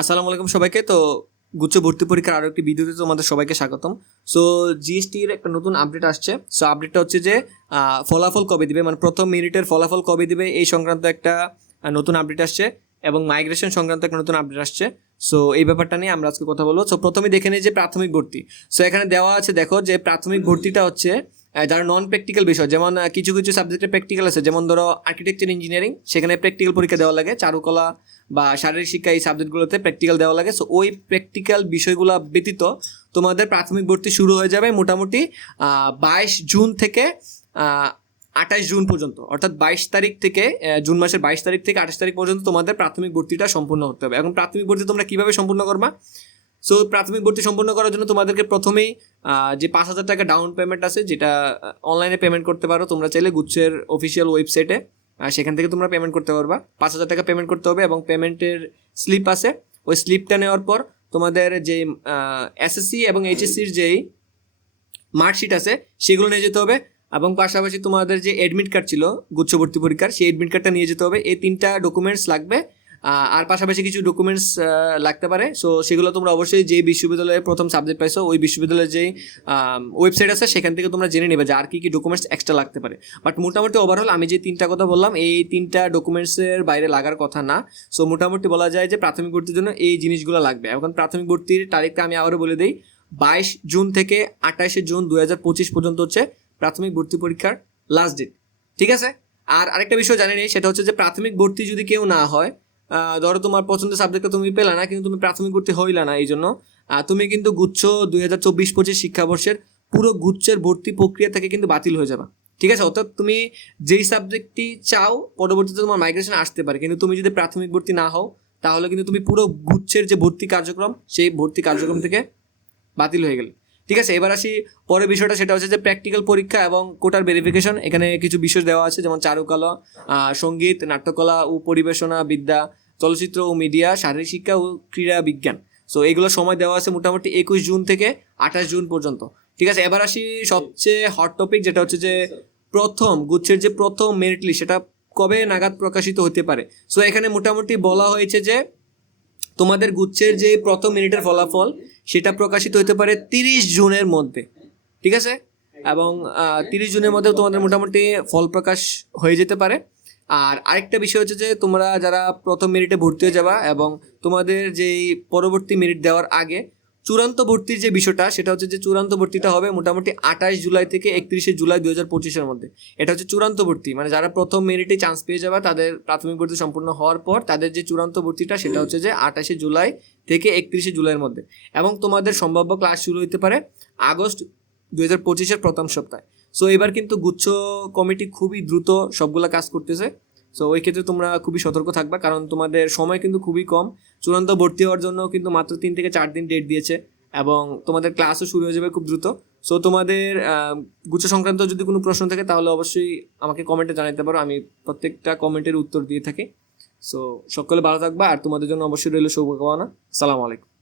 আসসালামু আলাইকুম সবাইকে। তো গুচ্ছ ভর্তি পরীক্ষার আরও একটি ভিডিওতে তোমাদের সবাইকে স্বাগতম। সো জিএসটির একটা নতুন আপডেট আসছে। সো আপডেটটা হচ্ছে যে ফলাফল কবে দিবে? মানে প্রথম মিনিটের ফলাফল কবে দিবে? এই সংক্রান্ত একটা নতুন আপডেট আসছে এবং মাইগ্রেশন সংক্রান্ত একটা নতুন আপডেট আসছে। সো এই ব্যাপারটা নিয়ে আমরা আজকে কথা বলব। সো প্রথমে দেখে নিই যে প্রাথমিক ভর্তি। সো এখানে দেওয়া আছে, দেখো যে প্রাথমিক ভর্তিটা হচ্ছে যারা নন প্র্যাকটিক্যাল বিষয়, যেমন কিছু কিছু সাবজেক্টে প্র্যাকটিক্যাল আছে, যেমন ধরো আর্কিটেকচার ইঞ্জিনিয়ারিং সেখানে প্র্যাকটিক্যাল পরীক্ষা দেওয়া লাগে, চারুকলা বা শারীরিক শিক্ষা এই সাবজেক্টগুলোতে প্র্যাকটিক্যাল দেওয়া লাগে। সো ওই প্র্যাকটিক্যাল বিষয়গুলো ব্যতীত তোমাদের প্রাথমিক ভর্তি শুরু হয়ে যাবে মোটামুটি বাইশ জুন থেকে আঠাশ জুন পর্যন্ত। অর্থাৎ বাইশ তারিখ থেকে জুন মাসের বাইশ তারিখ থেকে আঠাশ তারিখ পর্যন্ত তোমাদের প্রাথমিক ভর্তিটা সম্পূর্ণ করতে হবে। এখন প্রাথমিক ভর্তি তোমরা কীভাবে সম্পূর্ণ করবা? সো প্রাথমিক ভর্তি সম্পূর্ণ করার জন্য তোমাদেরকে প্রথমেই যে পাঁচ হাজার টাকা ডাউন পেমেন্ট আছে, যেটা অনলাইনে পেমেন্ট করতে পারো, তোমরা চাইলে গুচ্ছের অফিসিয়াল ওয়েবসাইটে সেখান থেকে তোমরা পেমেন্ট করতে পারবা। পাঁচ হাজার টাকা পেমেন্ট করতে হবে এবং পেমেন্টের স্লিপ আছে। ওই স্লিপটা নেওয়ার পর তোমাদের যে এসএসসি এবং এইচএসসির যেই মার্কশিট আছে, সেগুলো নিয়ে যেতে হবে। এবং পাশাপাশি তোমাদের যে অ্যাডমিট কার্ড ছিল, গুচ্ছ ভর্তি পরীক্ষার, সেই অ্যাডমিট কার্ডটা নিয়ে যেতে হবে। এই তিনটা ডকুমেন্টস লাগবে। আর পাশাপাশি কিছু ডকুমেন্টস লাগতে পারে। সো সেগুলো তোমরা অবশ্যই যে বিশ্ববিদ্যালয়ে প্রথম সাবজেক্ট পাইছো, ওই বিশ্ববিদ্যালয়ের যেই ওয়েবসাইট আছে, সেখান থেকে তোমরা জেনে নেবে যে আর কী কী ডকুমেন্টস এক্সট্রা লাগতে পারে। বাট মোটামুটি ওভারঅল আমি যে তিনটা কথা বললাম, এই তিনটা ডকুমেন্টসের বাইরে লাগার কথা না। সো মোটামুটি বলা যায় যে প্রাথমিক ভর্তির জন্য এই জিনিসগুলো লাগবে। এখন প্রাথমিক ভর্তির তারিখটা আমি আবারও বলে দিই, বাইশ জুন থেকে আঠাশে জুন দু হাজার পঁচিশ পর্যন্ত হচ্ছে প্রাথমিক ভর্তি পরীক্ষার লাস্ট ডেট ঠিক আছে? আর আরেকটা বিষয় জানি নেই, সেটা হচ্ছে যে প্রাথমিক ভর্তি যদি কেউ না হয় ধরো তোমার পছন্দের সাবজেক্টটা তুমি পেলা না, কিন্তু তুমি প্রাথমিক ভর্তি হইলা না এই জন্য তুমি কিন্তু গুচ্ছ দুই হাজার চব্বিশ পঁচিশ শিক্ষাবর্ষের পুরো গুচ্ছের ভর্তি প্রক্রিয়া থেকে কিন্তু বাতিল হয়ে যাবে। ঠিক আছে? অর্থাৎ তুমি যেই সাবজেক্টটি চাও, পরবর্তীতে তোমার মাইগ্রেশন আসতে পারে। কিন্তু তুমি যদি প্রাথমিক ভর্তি না হও, তাহলে কিন্তু তুমি পুরো গুচ্ছের যে ভর্তি কার্যক্রম, সেই ভর্তি কার্যক্রম থেকে বাতিল হয়ে গেলে। ঠিক আছে, এবার আসি পরের বিষয়টা, সেটা হচ্ছে যে প্র্যাকটিক্যাল পরীক্ষা এবং কোটার ভেরিফিকেশন এখানে কিছু বিষয় দেওয়া আছে, যেমন চারুকলা সংগীত, নাট্যকলা ও পরিবেশনা বিদ্যা, চলচ্চিত্র ও মিডিয়া শারীরিক শিক্ষা ও ক্রীড়া বিজ্ঞান। সো এগুলো সময় দেওয়া আছে মোটামুটি একুশ জুন থেকে আঠাশ জুন পর্যন্ত। ঠিক আছে, এবার আসি সবচেয়ে হট টপিক যেটা হচ্ছে যে প্রথম, গুচ্ছের যে প্রথম মেরিট লিস্ট সেটা কবে নাগাদ প্রকাশিত হতে পারে? সো এখানে মোটামুটি বলা হয়েছে যে তোমাদের গুচ্ছের যে প্রথম মিনিটের ফলাফল, সেটা প্রকাশিত হতে পারে তিরিশ জুনের মধ্যে, ঠিক আছে? এবং তিরিশ জুনের মধ্যে তোমাদের মোটামুটি ফল প্রকাশ হয়ে যেতে পারে। আর আরেকটা বিষয় হচ্ছে যে, তোমরা যারা প্রথম মেরিটে ভর্তি হয়ে যাবা এবং তোমাদের যেই পরবর্তী মেরিট দেওয়ার আগে চূড়ান্ত ভর্তির যে বিষয়টা, সেটা হচ্ছে যে চূড়ান্ত ভর্তিটা হবে মোটামুটি আঠাশ জুলাই থেকে একত্রিশে জুলাই দু হাজার পঁচিশের মধ্যে। এটা হচ্ছে চূড়ান্ত ভর্তি মানে যারা প্রথম মেরিটে চান্স পেয়ে যাবে, তাদের প্রাথমিক ভর্তি সম্পূর্ণ হওয়ার পর তাদের যে চূড়ান্ত ভর্তিটা সেটা হচ্ছে যে আঠাশে জুলাই থেকে একত্রিশে জুলাইয়ের মধ্যে। এবং তোমাদের সম্ভাব্য ক্লাস শুরু হতে পারে আগস্ট দু হাজার পঁচিশের প্রথম সপ্তাহে। সো এবার কিন্তু গুচ্ছ কমিটি খুবই দ্রুত সবগুলা কাজ করতেছে। সো ওই ক্ষেত্রে তোমরা খুবই সতর্ক থাকবা, কারণ তোমাদের সময় কিন্তু খুবই কম। চূড়ান্ত ভর্তি হওয়ার জন্য কিন্তু মাত্র তিন থেকে চার দিন ডেট দিয়েছে, এবং তোমাদের ক্লাসও শুরু হয়ে যাবে খুব দ্রুত। সো তোমাদের গুচ্ছ সংক্রান্ত যদি কোনো প্রশ্ন থাকে, তাহলে অবশ্যই আমাকে কমেন্টে জানাতে পারো, আমি প্রত্যেকটা কমেন্টের উত্তর দিয়ে থাকি। সো সকলে ভালো থাকবা, আর তোমাদের জন্য অবশ্যই রইল শুভকামনা। সালাম আলাইকুম।